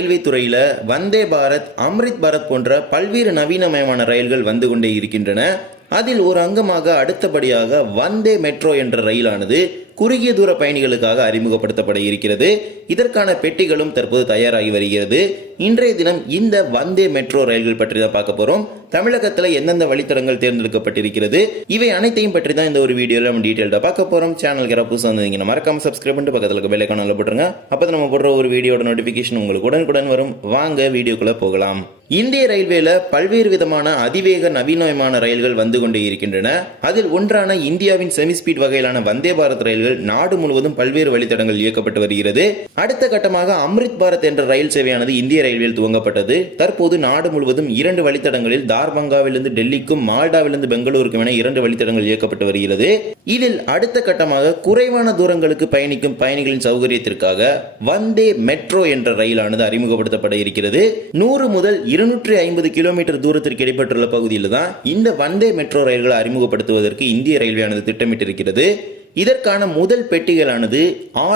Railway துறையில வந்தே பாரத், அம்ரித் பாரத் போன்ற பல்வேறு நவீனமயமான ரயில்கள் வந்து கொண்டே இருக்கின்றன. அதில் ஒரு அங்கமாக அடுத்தபடியாக வந்தே மெட்ரோ என்ற ரயிலானது குறுகிய தூர பயணிகளுக்காக அறிமுகப்படுத்தப்பட இருக்கிறது. இதற்கான பெட்டிகளும் தற்போது தயாராகி வருகிறது. இன்றைய தினம் இந்த வந்தே மெட்ரோ ரயில்கள் பற்றி தான் பார்க்க போறோம். தமிழகத்தில் எந்தெந்த வழித்தடங்கள் தேர்ந்தெடுக்கப்பட்டிருக்கிறது, இவை அனைத்தையும் பற்றி தான் இந்த ஒரு வீடியோல நம்ம டீடைல்டா பார்க்க போறோம். சேனலுக்கு யாராவது புதுசாக வந்தீங்கன்னா மறக்காம சப்ஸ்கிரைப் பண்ணிட்டு பக்கத்தில் இருக்க பெல் ஐகானை போட்டுருங்க. அப்போ நம்ம போடுற ஒரு வீடியோட நோட்டிபிகேஷன் உங்களுக்கு உடனுக்குடன் வரும். வாங்க வீடியோக்குள்ள போகலாம். இந்திய ரயில்வேல பல்வேறு விதமான அதிவேக நவீனமயமான ரயில்கள் வந்து கொண்டே இருக்கின்றன. அதில் ஒன்றான இந்தியாவின் செமி ஸ்பீட் வகையிலான வந்தே பாரத் ரயில்கள் நாடு முழுவதும் பல்வேறு வழித்தடங்கள் இயக்கப்பட்டு வருகிறது. அடுத்த கட்டமாக அம்ரித் பாரத் என்ற ரயில் சேவையானது இந்திய ரயில்வேயில் துவங்கப்பட்டது. தற்போது நாடு முழுவதும் 2 வழித்தடங்களில் தார்பங்காவிலிருந்து டெல்லிக்கும் மால்டாவிலிருந்து பெங்களூருக்கும் என 2 வழித்தடங்கள் இயக்கப்பட்டு வருகிறது. இதில் அடுத்த கட்டமாக குறைவான தூரங்களுக்கு பயணிக்கும் பயணிகளின் சௌகரியத்திற்காக வந்தே மெட்ரோ என்ற ரயிலானது அறிமுகப்படுத்தப்பட இருக்கிறது. 100 முதல் 250 கிலோமீட்டர் தூரத்திற்கு இடைப்பட்டுள்ள பகுதியில் தான் இந்த வந்தே மெட்ரோ ரயில்களை அறிமுகப்படுத்துவதற்கு இந்திய ரயில்வேயானது திட்டமிட்டிருக்கிறது. இதற்கான முதல் பெட்டிகளானது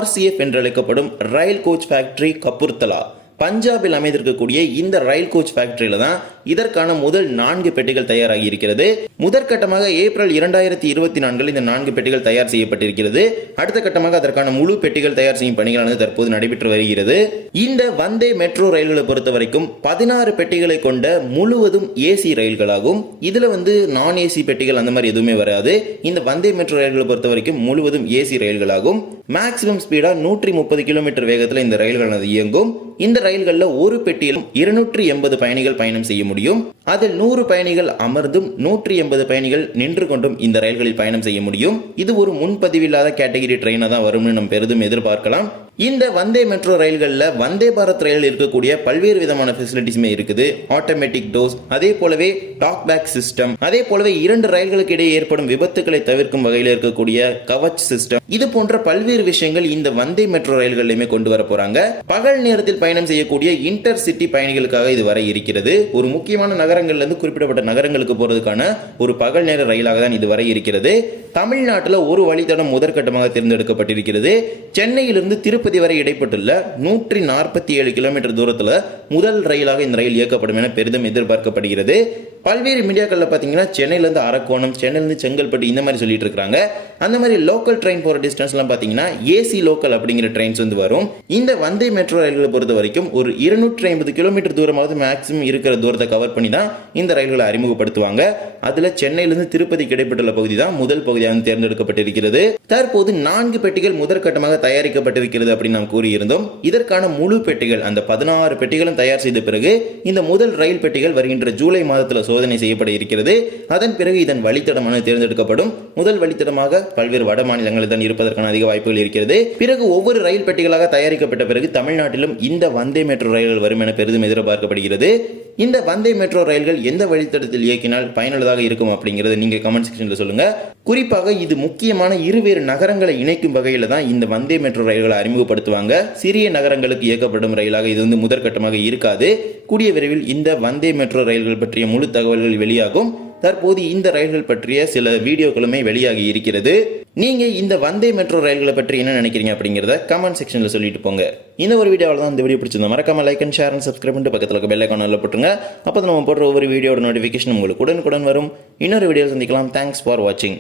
RCF என்று அழைக்கப்படும் ரயில் கோச் ஃபேக்டரி கபூர்தலா, பஞ்சாபில் அமைந்திருக்கக்கூடிய இந்த ரயில் கோச் ஃபேக்டரியில தான் இதற்கான முதல் 4 பெட்டிகள் தயாராகி இருக்கிறது. முதற்கட்டமாக ஏப்ரல் 2024 இந்த 4 பெட்டிகள் தயார் செய்யப்பட்டிருக்கிறது. அடுத்த கட்டமாக அதற்கான முழு பெட்டிகள் தயார் செய்யும் பணிகளானது தற்போது நடைபெற்று வருகிறது. இந்த வந்தே மெட்ரோ ரயில்களை பொறுத்த வரைக்கும் 16 பெட்டிகளை கொண்ட முழுவதும் ஏசி ரயில்களாகும். இதுல நான் ஏசி பெட்டிகள் அந்த மாதிரி எதுவுமே வராது. இந்த வந்தே மெட்ரோ ரயில்களை பொறுத்த வரைக்கும் முழுவதும் ஏசி ரயில்களாகும். மேக்ஸிமம் ஸ்பீடா 130 கிலோமீட்டர் வேகத்தில் இந்த ரயில்கள் இயங்கும். இந்த ரயில்களில் ஒரு பெட்டியிலும் 280 பயணிகள் பயணம் செய்ய முடியும். அதில் 100 பயணிகள் அமர்ந்தும் 180 பயணிகள் நின்று கொண்டும் இந்த ரயில்களில் பயணம் செய்ய முடியும். இது ஒரு முன்பதிவில்லாத கேட்டகரி ட்ரெயினா தான் வரும்னு நம்ம பெரிதும் எதிர்பார்க்கலாம். இந்த வந்தே மெட்ரோ ரயில்களில் வந்தே பாரத் ரயில் இருக்கக்கூடிய பல்வேறு விதமான ஃபெசிலிட்டிஸ்மே இருக்குது. ஆட்டோமேட்டிக் டோர்ஸ், அதே போலவே டாக் பேக் சிஸ்டம், அதே போலவே 2 ரயில்களுக்கு இடையே ஏற்படும் விபத்துக்களை தவிர்க்கும் வகையில் இருக்கக்கூடிய கவச் சிஸ்டம், இது போன்ற பல்வேறு விஷயங்கள் இந்த வந்தே மெட்ரோ ரயில்களிலுமே கொண்டு வர போறாங்க. பகல் நேரத்தில் பயணம் செய்யக்கூடிய இன்டர் சிட்டி பயணிகளுக்காக இது வர இருக்கிறது. ஒரு முக்கியமான நகரங்கள்ல இருந்து குறிப்பிடப்பட்ட நகரங்களுக்கு போறதுக்கான ஒரு பகல் நேர ரயிலாக தான் இது வர இருக்கிறது. தமிழ்நாட்டில் ஒரு வழித்தடம் முதற்கட்டமாக தேர்ந்தெடுக்கப்பட்டிருக்கிறது. சென்னையிலிருந்து திருப்பதி வரை இடைப்பட்டுள்ள 147 கிலோமீட்டர் தூரத்தில் முதல் ரயிலாக இந்த ரயில் இயக்கப்படும் என பெரிதும் எதிர்பார்க்கப்படுகிறது. பல்வேறு மீடியாக்களில் பார்த்தீங்கன்னா சென்னையிலேருந்து அரக்கோணம், சென்னையிலேருந்து செங்கல்பட்டு இந்த மாதிரி சொல்லிட்டு இருக்காங்க. அந்த மாதிரி லோக்கல் ட்ரெயின் போகிற டிஸ்டன்ஸ்லாம் பார்த்தீங்கன்னா ஏசி லோக்கல் அப்படிங்கிற ட்ரெயின்ஸ் வரும். இந்த வந்தே மெட்ரோ ரயில்களை பொறுத்த வரைக்கும் ஒரு 250 கிலோமீட்டர் தூரமாவது மேக்ஸிமம் இருக்கிற தூரத்தை கவர் பண்ணி தான் இந்த ரயில்களை அறிமுகப்படுத்துவாங்க. அதில் சென்னையிலிருந்து திருப்பதிக்கு இடைப்பட்டுள்ள பகுதி தான் முதல் பகுதியாக தேர்ந்தெடுக்கப்பட்டிருக்கிறது. தற்போது 4 பெட்டிகள் முதற்கட்டமாக தயாரிக்கப்பட்டிருக்கிறது அப்படின்னு நாம் கூறியிருந்தோம். இதற்கான முழு பெட்டிகள், அந்த 16 பெட்டிகளும் தயார் செய்த பிறகு இந்த முதல் ரயில் பெட்டிகள் வருகின்ற ஜூலை மாதத்தில் சோதனை செய்யப்பட இருக்கிறது. அதன் பிறகு இதன் வழித்தடமான தேர்ந்தெடுக்கப்படும். முதல் வழித்தடமாக பல்வேறு வட மாநிலங்களில் தான் இருப்பதற்கான அதிக வாய்ப்புகள் இருக்கிறது. பிறகு ஒவ்வொரு ரயில் பெட்டிகளாக தயாரிக்கப்பட்ட பிறகு தமிழ்நாட்டிலும் இந்த வந்தே மெட்ரோ ரயில்கள் வரும் என பெரிதும் எதிர்பார்க்கப்படுகிறது. இந்த வந்தே மெட்ரோ ரயில்கள் எந்த வழித்தடத்தில் இயக்கினால் பயனுள்ளதாக இருக்கும் அப்படிங்கறத நீங்க கமெண்ட் செக்ஷன்ல சொல்லுங்க. குறிப்பாக இது முக்கியமான இருவேறு நகரங்களை இணைக்கும் வகையில தான் இந்த வந்தே மெட்ரோ ரயில்களை அறிமுகப்படுத்துவாங்க. சிறிய நகரங்களுக்கு இயக்கப்படும் ரயிலாக இது முதற்கட்டமாக இருக்காது. கூடிய விரைவில் இந்த வந்தே மெட்ரோ ரயில்கள் பற்றிய முழு தகவல்கள் வெளியாகும். தற்போது இந்த ரயில்கள் பற்றிய சில வீடியோக்களுமே வெளியாகி இருக்கிறது. நீங்க இந்த வந்தே மெட்ரோ ரயில்களை பற்றி என்ன நினைக்கிறீங்க அப்படிங்கறத கமெண்ட் செக்ஷன்ல சொல்லிட்டு போங்க. இந்த ஒரு வீடியோவில் தான் இந்த வீடியோ பிடிச்சிருந்தா மறக்காம like and share and subscribe பண்ணிட்டு பக்கத்தில் இருக்க பெல் ஐகானை போட்டுருங்க. அப்போ நம்ம போடுற ஒவ்வொரு வீடியோட நோட்டிஃபிகேஷன் உங்களுக்கு உடனுக்குடன் வரும். இன்னொரு வீடியோ சந்திக்கலாம். தேங்க்ஸ் ஃபார் வாட்சிங்.